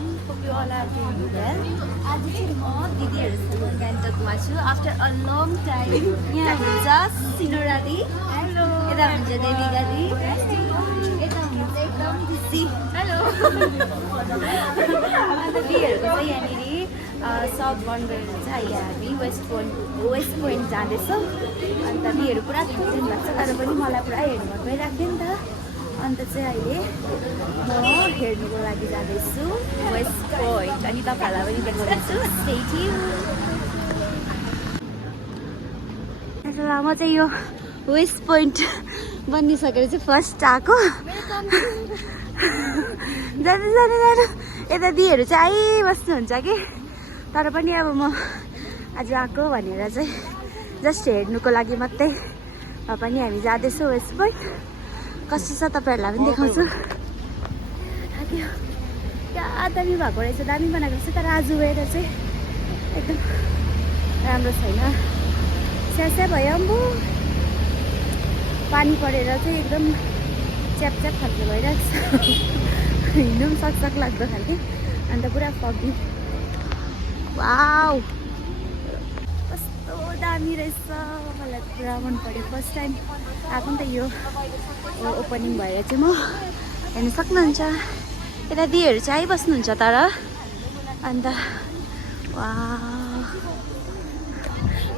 everyone. Hope you all are doing well. आज चाहिँ म दिदीहरुसँग गान्तोकमा छु आफ्टर अ लङ टाइम. यहाँ हुनुहुन्छ सिनोरादी. हेलो. यता हुनुहुन्छ देविका दी. यता हुनुहुन्छ एकदम बिजी. हेलो. अन्त दिदीहरुको चाहिँ यहाँनिर सब बन्द गरेर चाहिँ अहिले हामी वेस्ट पोइन्ट जाँदैछौँ. अन्त दिदीहरु पुरा थाक्नु भएको छ तर पनि मलाई पुरा हेर्नु मन भइराख्यो नि त. अन्त चाहिँ अहिले म हेर्नुको लागि जाँदैछु वेस्ट पोइन्ट अनि तपाईँहरूलाई पनि देखाउँदैछु. Stay tune. म चाहिँ यो वेस्ट पोइन्ट बनिसकेर चाहिँ फर्स्ट आएको. जानु जानु जानु यता दिदीहरू चाहिँ आइबस्नुहुन्छ कि तर पनि अब म आज आएको भनेर चाहिँ जस्ट हेर्नुको लागि मात्रै भए पनि हामी जाँदैछौँ वेस्ट पोइन्ट. कस्तो छ तपाईँहरूलाई पनि देखाउँछु. क्या दामी भएको रहेछ, दामी बनाएको रहेछ तर आज गएर चाहिँ एकदम राम्रो छैन. स्यास्या भयो अम्बो. पानी परेर चाहिँ एकदम च्याप खालको भइरहेको छ. हिँड्नु पनि सक्सक लाग्दो खालको. अन्त पुरा फगी. वाउ कस्तो दामी रहेछ. मलाई पुरा मन पर्यो. फर्स्ट टाइम आएको नि त यो ओपनिङ भएर चाहिँ म हेर्नु सक्नुहुन्छ. यता दिदीहरू चाहिँ आइबस्नुहुन्छ तर अन्त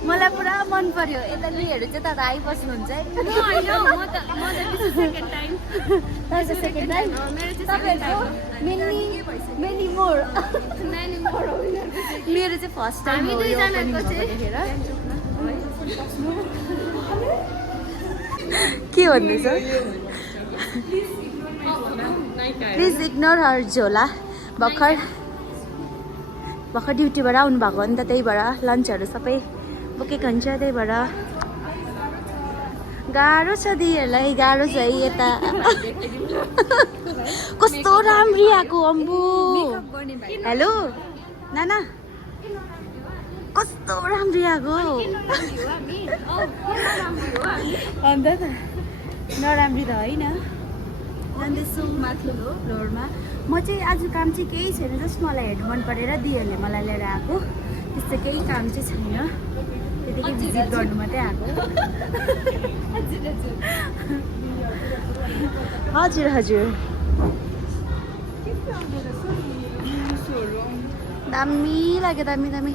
मलाई पुरा मन पर्यो. यता दिदीहरू चाहिँ तर आइबस्नुहुन्छ है. Second time many more. मेरो चाहिँ फर्स्ट टाइम हो यो ओपनिङ देखेर. के भन्दैछ? प्लिज इग्नोर हर झोला. भर्खर ड्युटीबाट आउनु भएको हो नि त त्यही भएर लन्चहरू सबै बोकेको हुन्छ. त्यही भएर गाह्रो छ दिदीहरूलाई. गाह्रो छ है यता. कस्तो राम्री आएको अम्बु. हेलो नाना कस्तो राम्री आएको. अन्त त नराम्री त होइन. जाँदैछु माथि फ्लोरमा. म चाहिँ आज काम चाहिँ केही छैन. जस्ट मलाई हेर्नु मन परेर दिदीहरूले मलाई लिएर आएको. त्यस्तो केही काम चाहिँ छैन. त्यतिकै भिजिट गर्नु मात्रै आएको. हजुर हजुर दामी लाग्यो. दामी दामी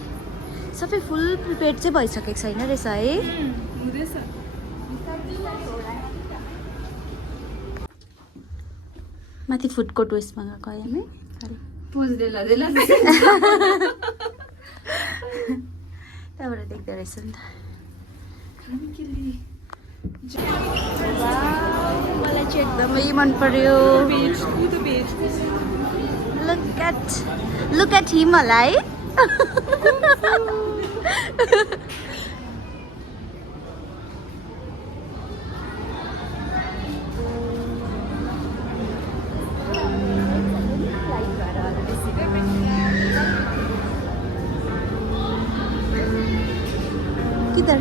सबै फुल प्रिपेयर चाहिँ भइसकेको छैन रहेछ है. माथि फुड कोर्ट वेस्टमा गएको हामी. त्यहाँबाट देख्दो रहेछ नि त. मलाई चाहिँ एकदमै मन पर्यो. लुक एट हिम होला है. किधर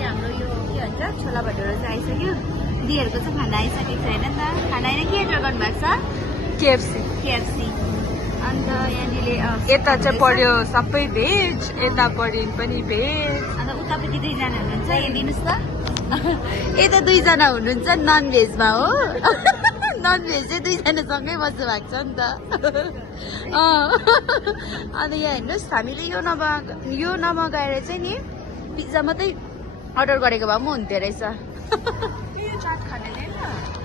हाम्रो यो के भन्छ छोला भटुरा चाहिँ आइसक्यो. दिदीहरूको चाहिँ खाना आइसकेको छैन नि त. खाना होइन के अर्डर गर्नुभएको छ? केएफसी. अन्त यहाँनिर यता चाहिँ पर्यो सबै भेज. यता पर्यो पनि भेज. अन्त उतापट्टि दुईजना हुनुहुन्छ. यहाँ दिनुहोस् त. यता दुईजना हुनुहुन्छ नन भेजमा हो. नन भेज चाहिँ दुईजनासँगै बस्नु भएको छ नि त. अनि यहाँ हेर्नुहोस् हामीले यो नमगाएर चाहिँ नि पिज्जा मात्रै अर्डर गरेको भए पनि हुन्थ्यो रहेछ.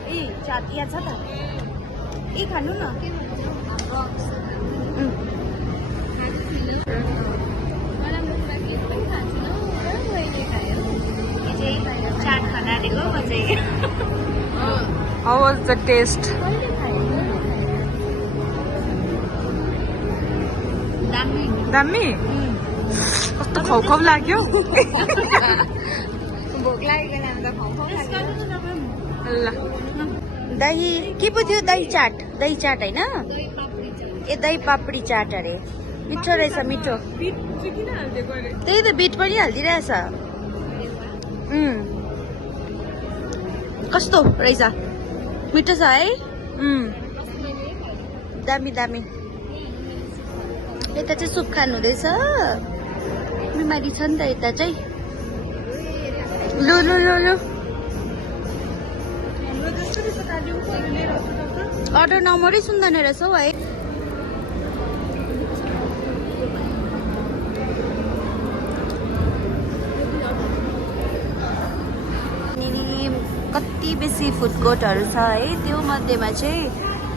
ए चाट यहाँ छ त. ए खानु न. चाट खाना आँटेको म चाहिँ. How was the taste? दामी. कस्तो खाउ लाग्यो. भोक लागेको बेलामा त खाउ ल दही के पो थियो? दही चाट होइन. ए दही पापडी चाट अरे. मिठो रहेछ. मिठो. त्यही त बिट पनि हालिदिइरहेछ. कस्तो रहेछ मिठो छ है दामी दामी यता चाहिँ सुप खानु हुँदैछ बिमारी छ नि त यता चाहिँ लु लु लु लु अर्डर नम्बरै सुन्दैन रहेछ हौ है कति बेसी फुड कोर्टहरू छ है त्यो मध्येमा चाहिँ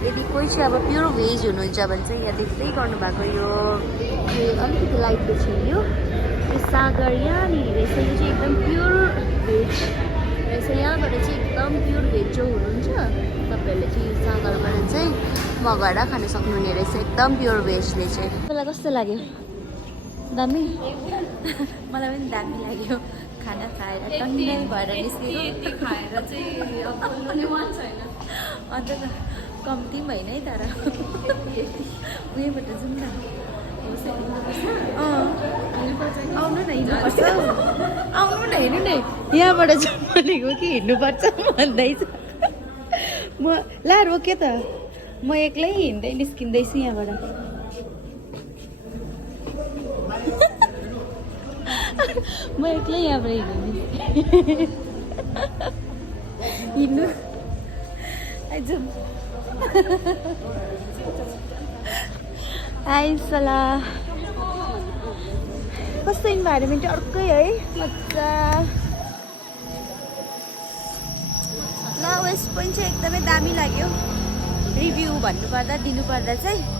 यदि कोही चाहिँ अब प्योर भेज हुनुहुन्छ भने चाहिँ यहाँ देख्दै गर्नुभएको यो अलिकति लाइटको छ यो सागर यहाँनिर रहेछ यो चाहिँ एकदम प्योर भेज रहेछ यहाँबाट चाहिँ एकदम प्योर भेज जो हुनुहुन्छ तपाईँहरूले चाहिँ यो सागरबाट चाहिँ मगाएर खान सक्नुहुने रहेछ एकदम प्योर भेजले चाहिँ तपाईँलाई कस्तो लाग्यो दामी मलाई पनि दामी लाग्यो खाना खाएर टन्नै भएर निस्केको खाएर चाहिँ अब बोल्नु मन छैन अन्त त कम्ती पनि होइन है तर उयोबाट जाउँ न आउनु न हिँड्नुपर्छ आउनु न हेर्नु न यहाँबाट चाहिँ भनेको कि हिँड्नुपर्छ भन्दैछ म ला रोक्यो त म एक्लै हिँड्दै निस्किँदैछु यहाँबाट म एक्लै यहाँबाट हिँड्नु आइजाउँ आइसला कस्तो इन्भाइरोमेन्ट अर्कै है मजा ल वेस्ट पोइन्ट चाहिँ एकदमै दामी लाग्यो रिभ्यू भन्नुपर्दा दिनुपर्दा चाहिँ